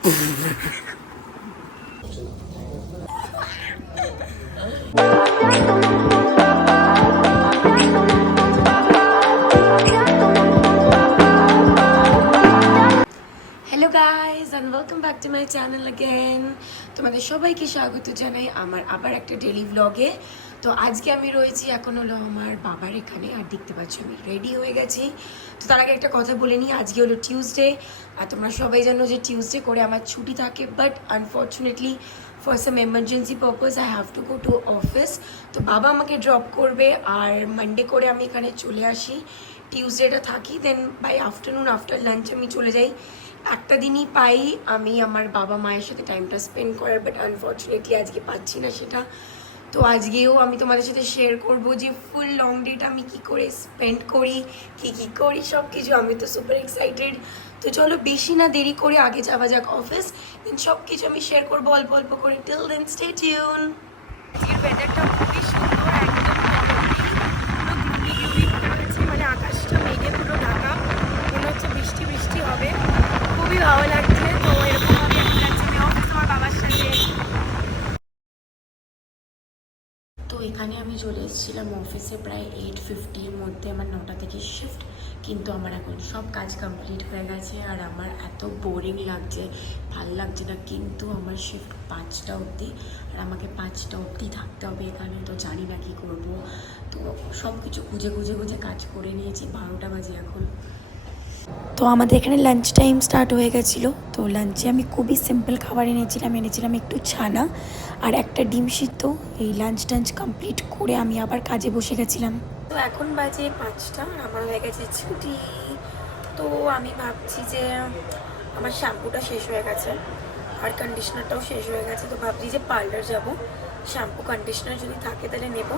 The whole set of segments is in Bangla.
Hello guys and welcome back to my channel again. তোমাদের সবাইকে স্বাগত জানাই আমার আবার একটা ডেলি ব্লগে। তো আজকে আমি রয়েছি এখন হলো আমার বাবার এখানে, আর দেখতে পাচ্ছ আমি রেডি হয়ে গেছি। তো তার আগে একটা কথা বলে নিই, আজকে হলো টিউসডে, আর তোমরা সবাই জানো যে টিউসডে করে আমার ছুটি থাকে, but unfortunately for some emergency purpose I have to go to office. তো বাবা আমাকে ড্রপ করবে, আর মানডে করে আমি এখানে চলে আসি। টিউসডেটা থাকি, দেন বাই আফটারনুন আফটার লাঞ্চ আমি চলে যাই। একটা দিনই পাই আমি আমার বাবা মায়ের সাথে টাইমটা স্পেন্ড করার, বাট আনফর্চুনেটলি আজকে পাচ্ছি না সেটা। তো আজকেও আমি তোমাদের সাথে শেয়ার করব যে ফুল লং ডেটা আমি কি করে স্পেন্ড করি, কি করি সব কিছু। আমি তো সুপার এক্সাইটেড। তো চলো বেশি না দেরি করে আগে যাওয়া যাক অফিস, দেন সব কিছু আমি শেয়ার করবো অল্প অল্প করে। Till then stay tune. আজকের ওয়েদারটা খুবই সুন্দর, একদম মানে আকাশটা মেঘে পুরো ঢাকা, মনে হচ্ছে বৃষ্টি বৃষ্টি হবে, খুবই ভালো লাগছে। তো এরকমভাবে আমি যাচ্ছি অফিস আমার বাবার সাথে। তো এখানে আমি চলে এসেছিলাম অফিসে প্রায় 8:50-এর মধ্যে, আমার 9টা থেকে শিফট, কিন্তু আমার এখন সব কাজ কমপ্লিট হয়ে গেছে। আর আমার এত বোরিং লাগছে, ভাল লাগছে না, কিন্তু আমার শিফট 5টা অবধি, আর আমাকে 5টা অবধি থাকতে হবে এখানে। তো জানি না কী করবো, তো সব কিছু খুঁজে কাজ করে নিয়েছি। 12টা বাজে এখন। তো আমাদের এখানে লাঞ্চ টাইম স্টার্ট হয়ে গেছিলো। তো লাঞ্চে আমি খুবই সিম্পল খাবার এনেছিলাম একটু ছানা আর একটা ডিম সিদ্ধ। এই লাঞ্চ টাঞ্চ কমপ্লিট করে আমি আবার কাজে বসে গেছিলাম। তো এখন বাজে 5টা, আর আমার হয়ে গেছে ছুটি। তো আমি ভাবছি যে আমার শ্যাম্পুটা শেষ হয়ে গেছে আর কন্ডিশনারটাও শেষ হয়ে গেছে। তো ভাবছি যে পার্লার যাব, শ্যাম্পু কন্ডিশনার যদি থাকে তাহলে নেব,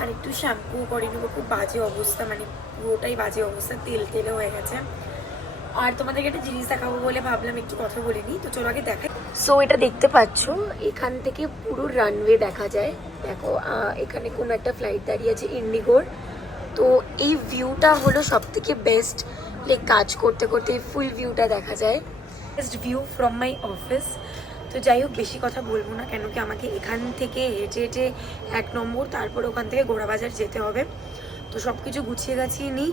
আর একটু শ্যাম্পু করে নেবো। খুব বাজে অবস্থা, মানে পুরোটাই বাজে অবস্থা, তেলে হয়ে গেছে। আর তোমাদেরকে একটা জিনিস দেখাবো বলে ভাবলাম একটু কথা বলে নিই। তো চলো আগে দেখাই। সো এটা দেখতে পাচ্ছ, এখান থেকে পুরো রানওয়ে দেখা যায়। দেখো এখানে কোনো একটা ফ্লাইট দাঁড়িয়ে আছে ইন্ডিগোর। তো এই ভিউটা হলো সব থেকে বেস্ট, লাইক কাজ করতে করতে ফুল ভিউটা দেখা যায়। Best view from my office. তো যাই হোক, বেশি কথা বলবো না, কেন কি আমাকে এখান থেকে হেঁটে হেঁটে 1 নম্বর, তারপর ওখান থেকে গোড়াবাজার যেতে হবে। তো সব কিছু গুছিয়ে গাছিয়ে নিই।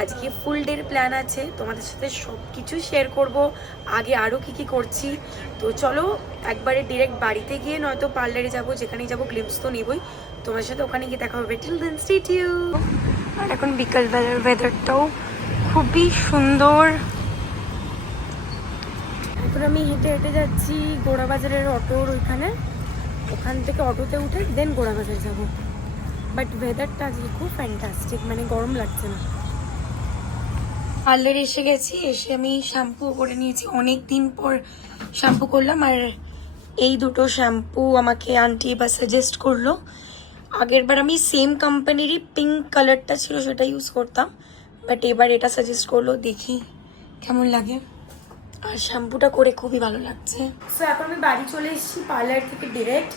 আজকে ফুল ডের প্ল্যান আছে, তোমাদের সাথে সব কিছু শেয়ার করব, আগে আরও কী করছি। তো চলো একবারে ডিরেক্ট বাড়িতে গিয়ে নয়তো পার্লারে যাব, যেখানেই যাবো গ্লিমস তো নেবই। তোমার সাথে ওখানে গিয়ে দেখা হবে। Till then stay tuned. আর এখন বিকালবেলার ওয়েদারটাও খুবই সুন্দর। এখন আমি হেঁটে হেঁটে যাচ্ছি গোড়াবাজারের অটোর ওইখানে, ওখান থেকে অটোতে উঠে দেন গোড়াবাজার যাব। বাট ওয়েদারটা আজকে খুব ফ্যান্টাস্টিক, মানে গরম লাগছে না। পার্লারে এসে গেছি, এসে আমি শ্যাম্পু করে নিয়েছি, অনেক দিন পর শ্যাম্পু করলাম। আর এই দুটো শ্যাম্পু আমাকে আন্টি এবার সাজেস্ট করলো। আগের বার আমি সেম কোম্পানিরই পিঙ্ক কালারটা ছিল সেটা ইউজ করতাম, বাট এবার এটা সাজেস্ট করলো, দেখি কেমন লাগে। আর শ্যাম্পুটা করে খুবই ভালো লাগছে। সো এখন আমি বাড়ি চলে এসেছি পার্লার থেকে ডিরেক্ট।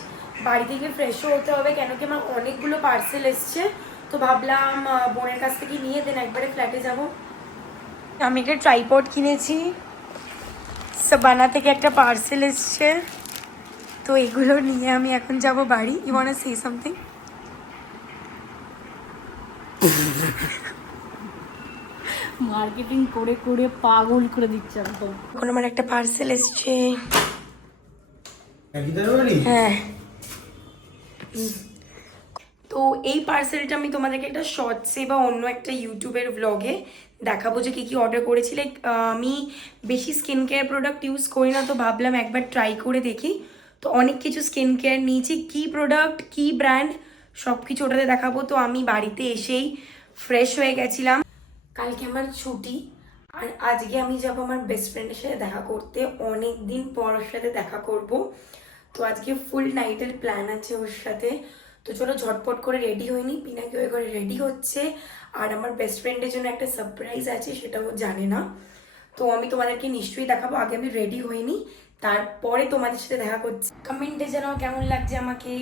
বাড়ি থেকে ফ্রেশও হতে হবে, কেন কি আমার অনেকগুলো পার্সেল এসছে। তো ভাবলাম বোনের কাছ থেকে নিয়ে দেন একবারে ফ্ল্যাটে যাব। আমি একটা ট্রাইপড কিনেছি, সাবানা থেকে একটা পার্সেল এসছে। তো এগুলো নিয়ে আমি এখন যাব বাড়ি। You want to say something? Marketing করে করে পাগল করে দিচ্ছে একদম। এখন আমার একটা পার্সেল এসছে। হ্যাঁ, তো এই পার্সেলটা আমি তোমাদেরকে একটা শর্টসে বা অন্য একটা ইউটিউবের ব্লগে দেখাবো যে কী অর্ডার করেছি। লাইক আমি বেশি স্কিন কেয়ার প্রোডাক্ট ইউজ করি না, তো ভাবলাম একবার ট্রাই করে দেখি। তো অনেক কিছু স্কিন কেয়ার নিয়েছি, কী প্রোডাক্ট কী ব্র্যান্ড সব কিছু ওটাতে দেখাবো। তো আমি বাড়িতে এসেই ফ্রেশ হয়ে গেছিলাম। কালকে আমার ছুটি, আর আজকে আমি যাবো আমার বেস্ট ফ্রেন্ডের সাথে দেখা করতে। অনেক দিন পর ওর সাথে দেখা করব। তো আজকে ফুল নাইটের প্ল্যান আছে ওর সাথে। তো চলো ঝটপট করে রেডি হয়নি, পিনাকি ওই করে রেডি হচ্ছে। আর আমার বেস্ট ফ্রেন্ডের জন্য একটা সারপ্রাইজ আছে, সেটাও জানে না। তো আমি তোমাদেরকে নিশ্চয়ই দেখাবো, আগে আমি রেডি হইনি, তারপরে তোমাদের সাথে দেখা করছি। কমেন্টে জানাও কেমন লাগছে আমাকে।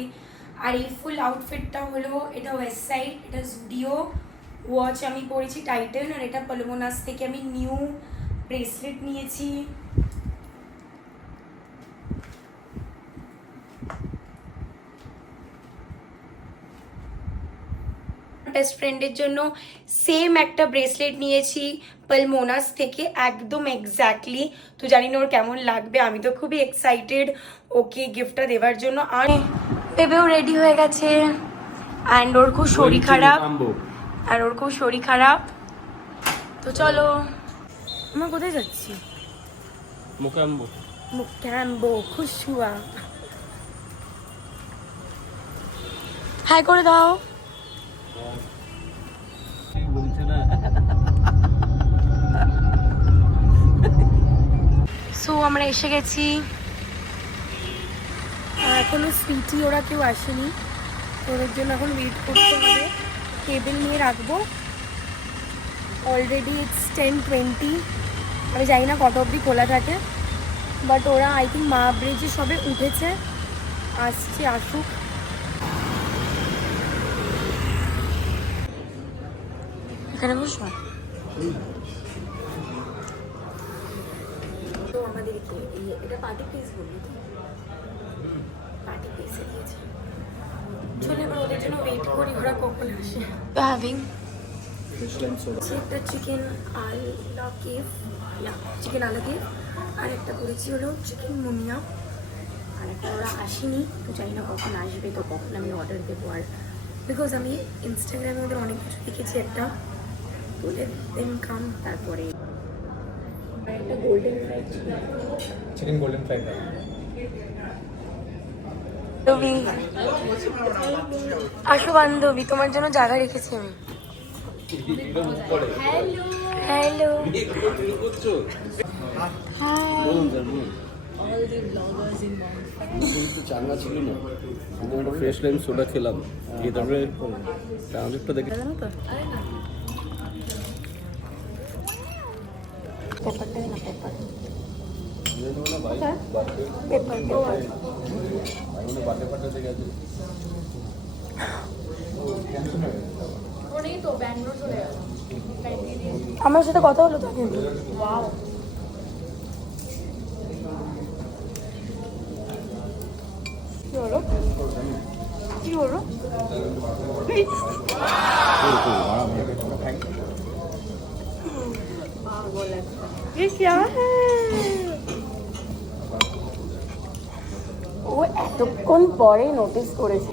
আর এই ফুল আউটফিটটা হলো, এটা ওয়েস্ট সাইড, এটা জুডিও। ওয়াচ আমি পরেছি টাইটেন, আর এটা পলমোনাস থেকে আমি নিউ ব্রেসলেট নিয়েছি। বেস্ট ফ্রেন্ডের জন্য সেম একটা ব্রেসলেট নিয়েছি পালমোনাস থেকে, একদম এক্স্যাক্টলি। তো জানি না ওর কেমন লাগবে, আমি তো খুবই এক্সাইটেড ওকে গিফটটা দেওয়ার জন্য। আর বেবেও রেডি হয়ে গেছে, অ্যান্ড ওর খুব শরীর খারাপ, তো চলো। আমরা কোথায় যাচ্ছি? মুকাম্বো খুশুয়া। হাই করে দাও। সো আমরা এসে গেছি, এখনো সুইটি ওরা কেউ আসেনি, ওদের জন্য এখন ওয়েট করতে হবে। টেবিল নিয়ে রাখবো, অলরেডি ইটস 10:20। আমি জানি না কত অবধি খোলা থাকে, বাট ওরা আই থিঙ্ক মা ব্রিজে সবে উঠেছে, আসুক। এখানে বসো। তো আমাদেরকে এটা পার্টি প্লেস বললি তো, পার্টি প্লেসে দিয়েছে। চলে এবার ওদের জন্য ওয়েট করি, ওরা কখন আসে। হ্যাভিং একটা চিকেন আলা কেফ, আর একটা করেছি হলো চিকেন মুনিয়া, আর একটা ওরা আসেনি, তো জানি না কখন আসবে, তো কখন আমি অর্ডার দেবো। আর বিকজ আমি ইনস্টাগ্রামে ওদের অনেক কিছু দেখেছি, একটা বলে দেন কাম, তারপরে একটা golden fry chicken, golden fry. আসো বান্ধবী, তোমার জন্য জায়গা রেখেছি আমি। হ্যালো, চাঙ্গা ছিল না, একটা ফ্রেশ লাইম সোডা খেলাম, দিয়ে তারপরে ট্রানজিটটা দেখে আমার সাথে কথা হলো তো কি হলো ও এতক্ষণ পরে নোটিস করেছে।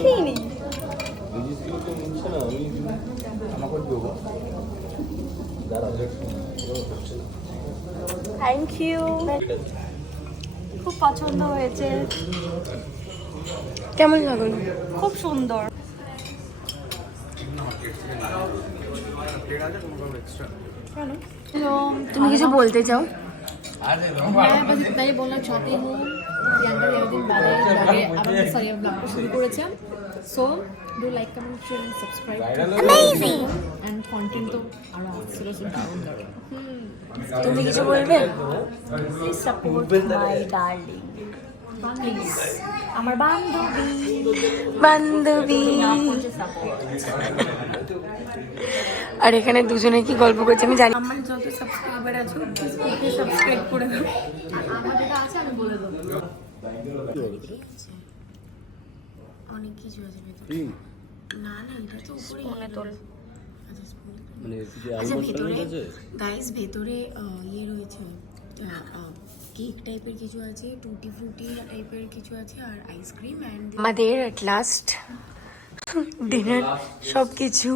থ্যাংক ইউ, খুব পছন্দ হয়েছে। কেমন লাগলো? খুব সুন্দর। हेलो, তুমি কিছু বলতে চাও? मैं बस इतना ही बोलना चाहती हूँ प्रियंका एक दिन बाद ब्लॉग को शुरू করেছে। So do like comment share and subscribe and content तो আরো আসছিল, সো দারুণ দারুণ। তুমি কিছু বলবে? Please support my darling, please আমার বান্ধবী। আর এখানে দুজনে কি গল্প করছে আমি জানি। আমার যত সাবস্ক্রাইবার আছে প্লিজ সাবস্ক্রাইব করে দাও। আমার যেটা আছে আমি বলে দেবো। অনেক কিছু আছে ভেতরে। না না, এটা তো উপরে মনে তোল। মানে আচ্ছা ভেতরে গাইস, ভেতরে ইয়ে রয়েছে, কেক টাইপের কিছু আছে, টুটি ফ্রুটি টাইপের কিছু আছে, আর আইসক্রিম। অ্যান্ড আমাদের এট লাস্ট ডিনার সব কিছু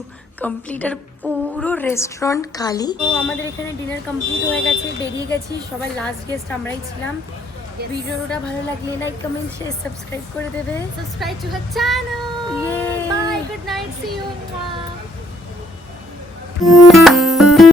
কমপ্লিট, আর পুরো রেস্টুরেন্ট খালি। তো আমাদের এখানে ডিনার কমপ্লিট হয়ে গেছে, বেরিয়ে গেছি সবাই, লাস্ট গেস্ট আমরাই ছিলাম। ভিডিওটা ভালো লাগলে লাইক কমেন্ট শেয়ার সাবস্ক্রাইব করে দেবে। Subscribe to her channel. Yay. Bye. Good night. See you.